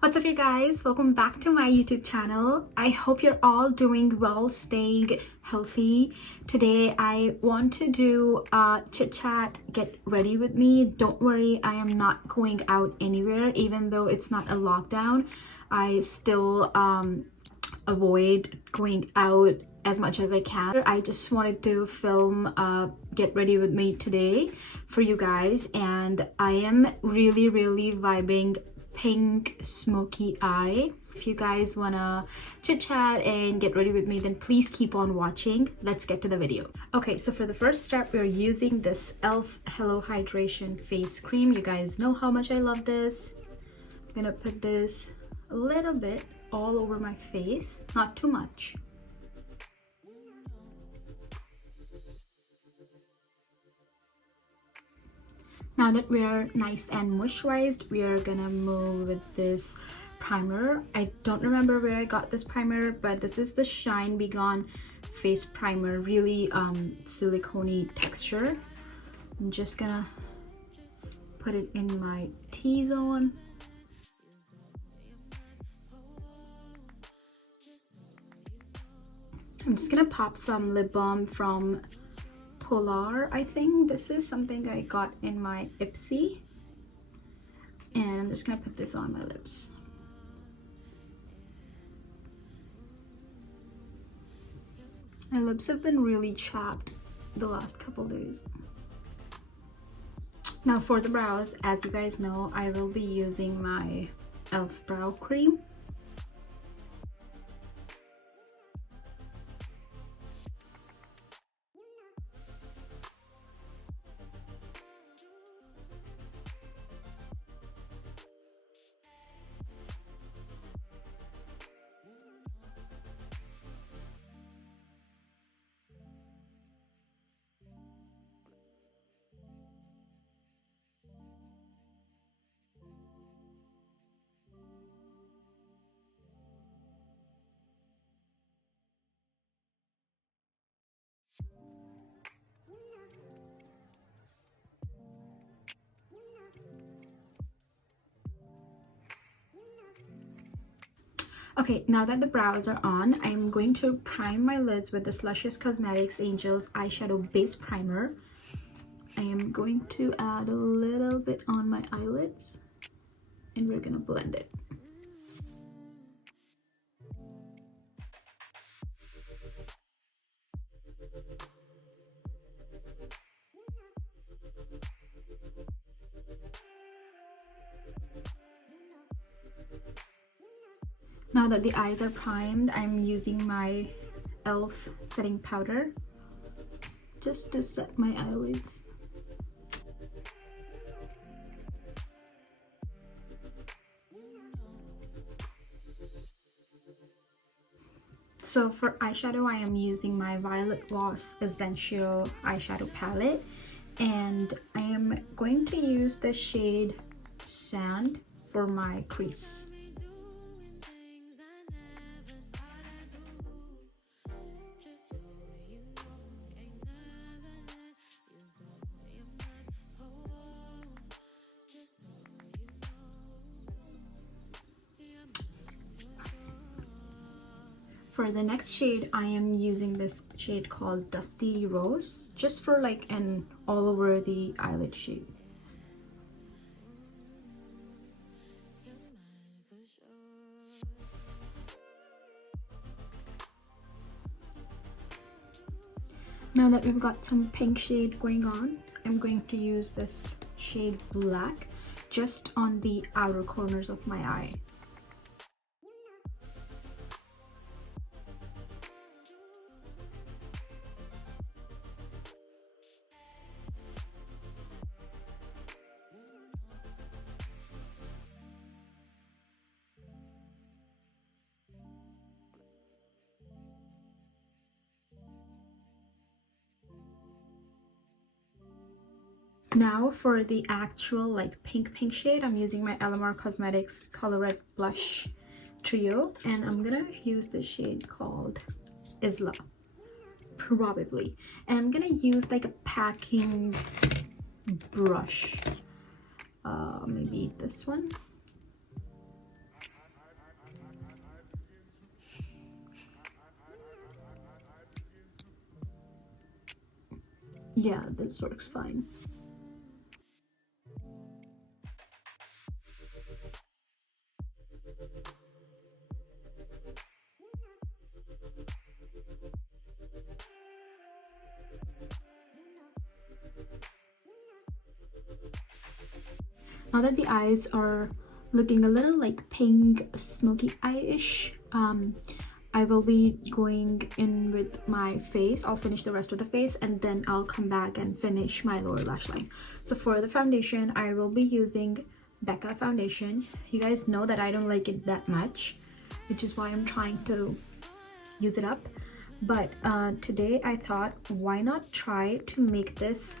What's up, you guys? Welcome back to my YouTube channel. I hope you're all doing well, staying healthy. Today I want to do a chit chat, get ready with me. Don't worry, I am not going out anywhere. Even though it's not a lockdown, I still avoid going out as much as I can. I just wanted to film get ready with me today for you guys, and I am really vibing pink smoky eye. If you guys wanna chit chat and get ready with me, then please keep on watching. Let's get to the video. Okay, so for the first step, we're using this e.l.f. Hello Hydration face cream. You guys know how much I love this. I'm gonna put this a little bit all over my face, not too much. Now that we're nice and moisturized, we are gonna move with this primer. I don't remember where I got this primer, but this is the Shine Be Gone face primer. Really silicone-y texture. I'm just gonna put it in my T-zone. I'm just gonna pop some lip balm from Polar. I think this is something I got in my Ipsy, and I'm just gonna put this on my lips. My lips have been really chapped the last couple days. Now for the brows, as you guys know, I will be using my e.l.f. brow cream. Okay, now that the brows are on, I'm going to prime my lids with this Luscious Cosmetics Angels Eyeshadow Base Primer. I am going to add a little bit on my eyelids, and we're gonna blend it. Now that the eyes are primed, I'm using my e.l.f. setting powder just to set my eyelids. So for eyeshadow, I am using my Violet Gloss Essential Eyeshadow Palette, and I am going to use the shade Sand for my crease. For the next shade, I am using this shade called Dusty Rose, just for like an all over the eyelid shade. Now that we've got some pink shade going on, I'm going to use this shade Black just on the outer corners of my eye. Now for the actual like pink shade, I'm using my LMR Cosmetics Color Blush Trio, and I'm gonna use the shade called Isla, probably. And I'm gonna use like a packing brush, maybe this one. Yeah, this works fine. Now that the eyes are looking a little like pink smoky eye-ish, I will be going in with my face. I'll finish the rest of the face and then I'll come back and finish my lower lash line. So for the foundation, I will be using Becca foundation. You guys know that I don't like it that much, which is why I'm trying to use it up. But today I thought, why not try to make this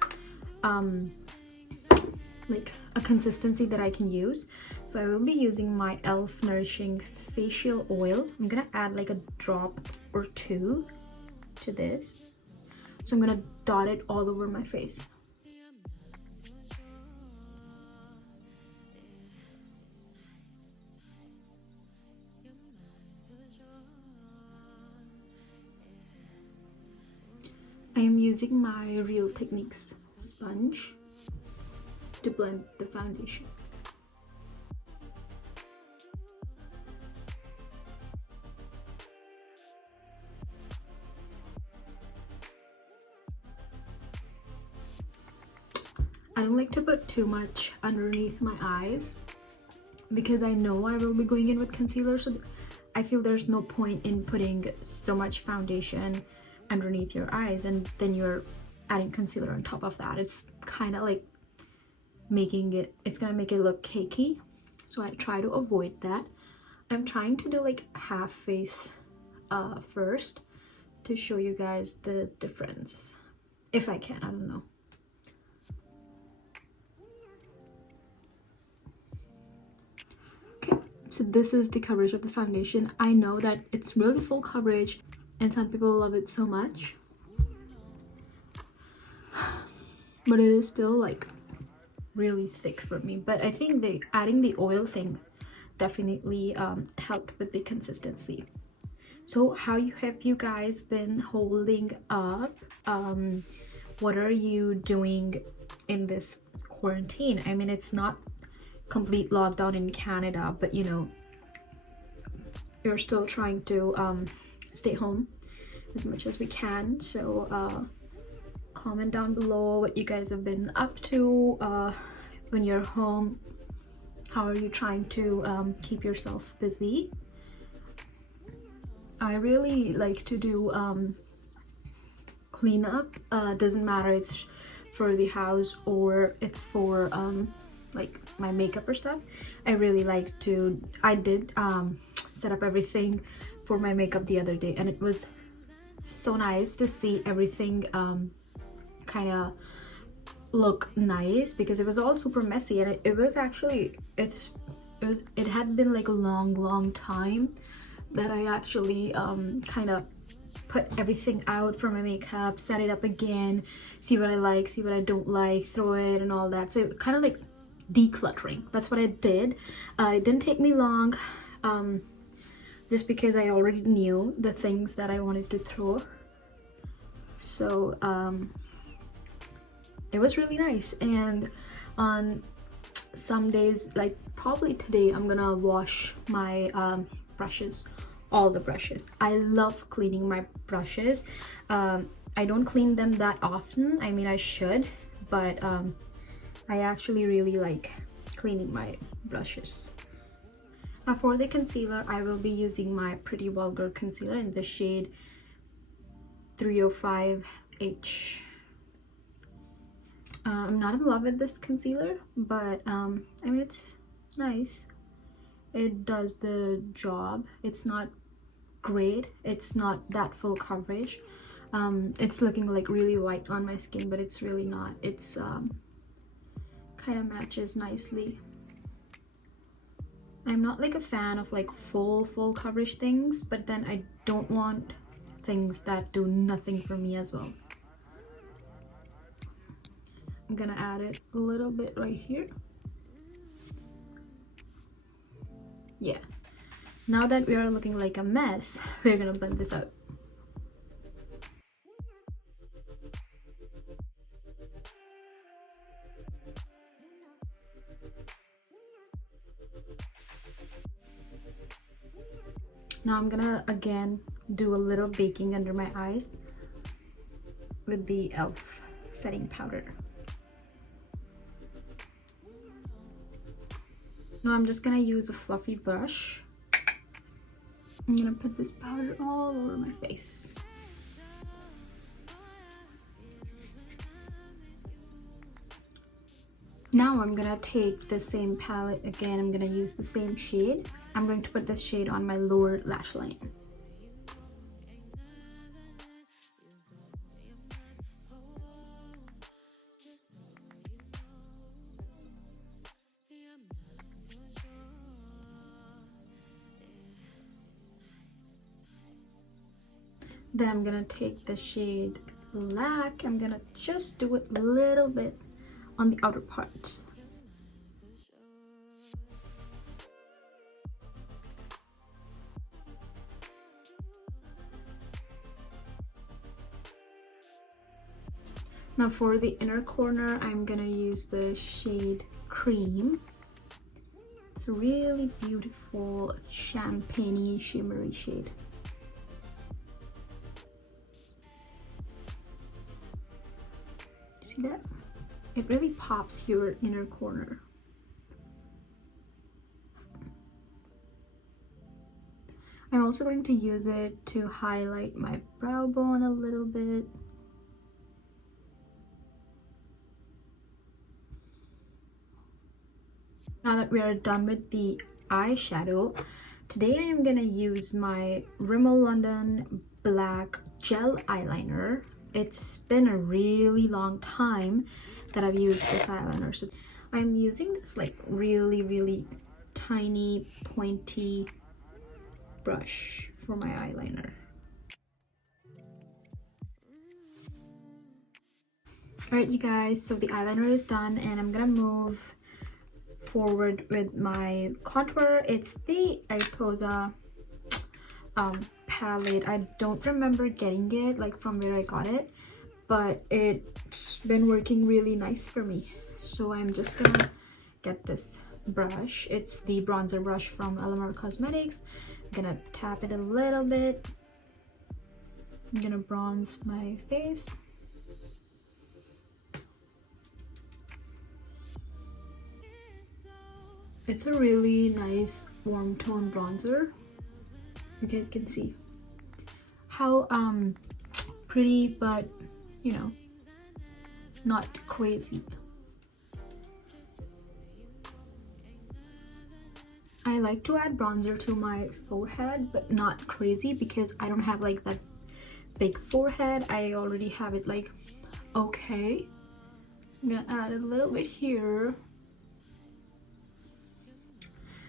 like a consistency that I can use. So I will be using my e.l.f. Nourishing Facial Oil. I'm gonna add like a drop or two to this. So I'm gonna dot it all over my face. I am using my Real Techniques sponge to blend the foundation. I don't like to put too much underneath my eyes because I know I will be going in with concealer, so I feel there's no point in putting so much foundation underneath your eyes and then you're adding concealer on top of that. It's kind of like it's gonna make it look cakey, so I try to avoid that. I'm trying to do like half face first to show you guys the difference, if I can. I don't know. Okay, so this is the coverage of the foundation. I know that it's really full coverage and some people love it so much, but it is still like really thick for me. But I think adding the oil thing definitely helped with the consistency. So how have you guys been holding up? What are you doing in this quarantine? I mean, it's not complete lockdown in Canada, but you know, you're still trying to stay home as much as we can. So comment down below what you guys have been up to when you're home. How are you trying to keep yourself busy? I really like to do cleanup. Doesn't matter it's for the house or it's for like my makeup or stuff. I really like to, I did set up everything for my makeup the other day and it was so nice to see everything kind of look nice because it was all super messy and it was actually it had been like a long time that I actually kind of put everything out for my makeup, set it up again, see what I like, see what I don't like, throw it and all that. So kind of like decluttering. That's what I did. It didn't take me long, just because I already knew the things that I wanted to throw. So it was really nice. And on some days, like probably today, I'm gonna wash my brushes, all the brushes. I love cleaning my brushes. I don't clean them that often. I mean, I should, but I actually really like cleaning my brushes. Now for the concealer, I will be using my Pretty Vulgar concealer in the shade 305H. I'm not in love with this concealer, but I mean, it's nice. It does the job. It's not great. It's not that full coverage. It's looking like really white on my skin, but it's really not. It's kind of matches nicely. I'm not like a fan of like full coverage things, but then I don't want things that do nothing for me as well. I'm gonna add it a little bit right here. Yeah, now that we are looking like a mess, we're gonna blend this out. Now I'm gonna again do a little baking under my eyes with the e.l.f. setting powder. Now I'm just gonna use a fluffy brush. I'm gonna put this powder all over my face. Now I'm gonna take the same palette again. I'm gonna use the same shade. I'm going to put this shade on my lower lash line. Then I'm gonna take the shade Black. I'm gonna just do it a little bit on the outer parts. Now for the inner corner, I'm gonna use the shade Cream. It's a really beautiful champagne-y shimmery shade. See that? It really pops your inner corner. I'm also going to use it to highlight my brow bone a little bit. Now that we are done with the eyeshadow, today I am gonna use my Rimmel London Black Gel Eyeliner. It's been a really long time that I've used this eyeliner, so I'm using this like really tiny pointy brush for my eyeliner. Alright you guys, so the eyeliner is done and I'm gonna move forward with my contour. It's the Ariposa palette. I don't remember getting it like from where I got it, but it's been working really nice for me. So I'm just gonna get this brush. It's the bronzer brush from LMR Cosmetics. I'm gonna tap it a little bit. I'm gonna bronze my face. It's a really nice warm tone bronzer. You guys can see how pretty, but you know, not crazy. I like to add bronzer to my forehead, but not crazy because I don't have like that big forehead. I already have it like okay. I'm gonna add a little bit here.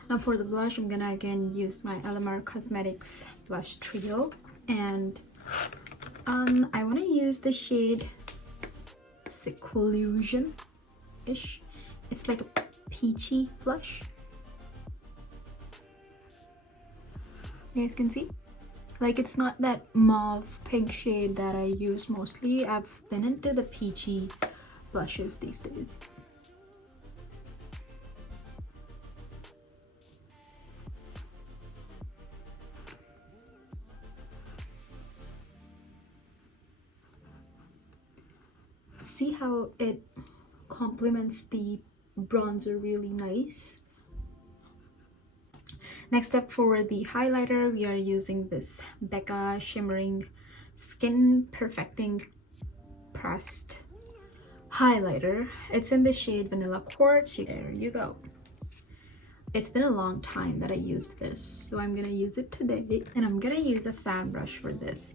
Now for the blush, I'm gonna again use my LMR Cosmetics blush trio, and I want to use the shade Seclusion-ish. It's like a peachy blush. You guys can see, like it's not that mauve pink shade that I use mostly. I've been into the peachy blushes these days. See how it complements the bronzer really nice. Next up for the highlighter, we are using this Becca Shimmering Skin Perfecting Pressed highlighter. It's in the shade Vanilla Quartz. There you go. It's been a long time that I used this, so I'm gonna use it today, and I'm gonna use a fan brush for this.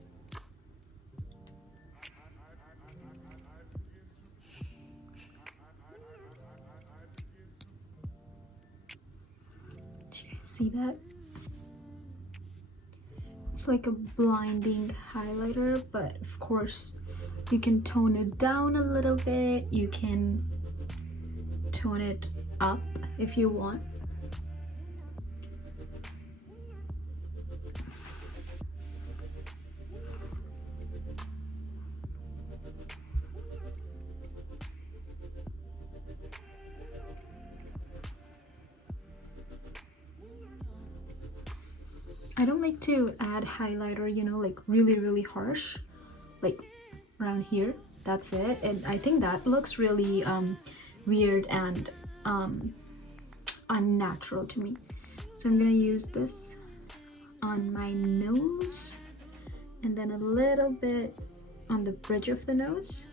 See that? It's like a blinding highlighter, but of course you can tone it down a little bit. You can tone it up if you want. I don't like to add highlighter, you know, like really harsh, like around here. That's it. And I think that looks really weird and unnatural to me. So I'm gonna use this on my nose and then a little bit on the bridge of the nose.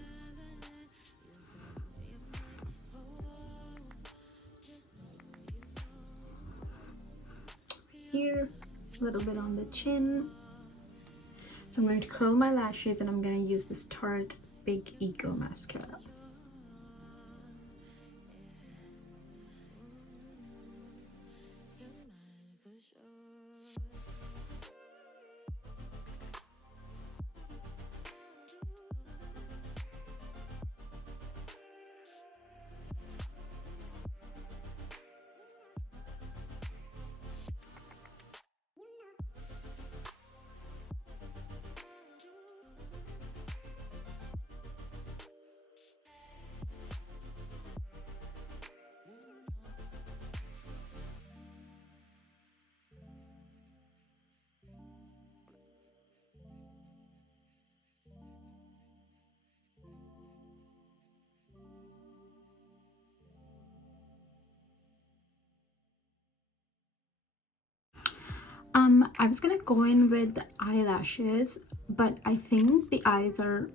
Here, a little bit on the chin. So I'm going to curl my lashes and I'm going to use this Tarte Big Ego mascara. I was gonna go in with the eyelashes, but I think the eyes are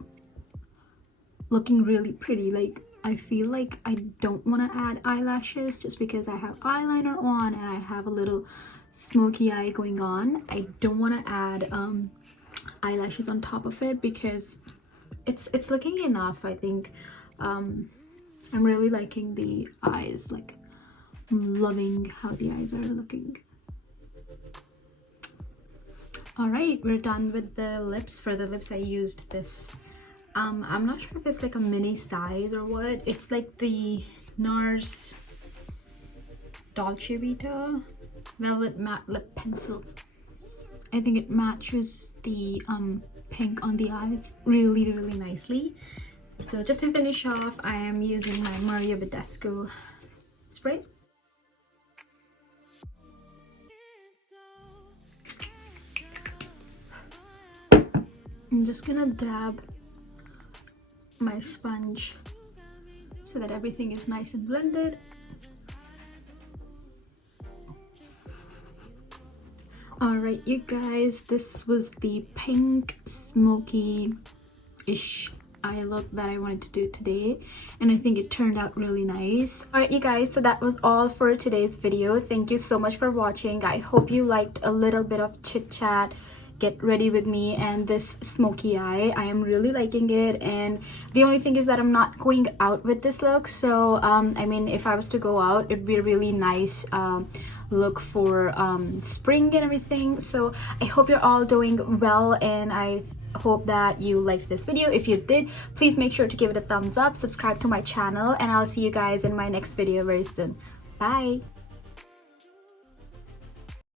looking really pretty. Like, I feel like I don't want to add eyelashes just because I have eyeliner on and I have a little smoky eye going on. I don't want to add eyelashes on top of it because it's looking enough. I think I'm really liking the eyes. Like, I'm loving how the eyes are looking. All right, we're done with the lips. For the lips I used this I'm not sure if it's like a mini size or what. It's like the NARS Dolce Vita Velvet Matte Lip Pencil. I think it matches the pink on the eyes really nicely. So just to finish off, I am using my Mario Badescu spray. I'm just gonna dab my sponge so that everything is nice and blended. Alright, you guys, this was the pink smoky-ish eye look that I wanted to do today, and I think it turned out really nice. Alright, you guys, so that was all for today's video. Thank you so much for watching. I hope you liked a little bit of chit chat, get ready with me, and this smoky eye. I am really liking it, and the only thing is that I'm not going out with this look. So I mean, if I was to go out, it'd be a really nice look for spring and everything. So I hope you're all doing well, and I hope that you liked this video. If you did, please make sure to give it a thumbs up, subscribe to my channel, and I'll see you guys in my next video very soon. Bye.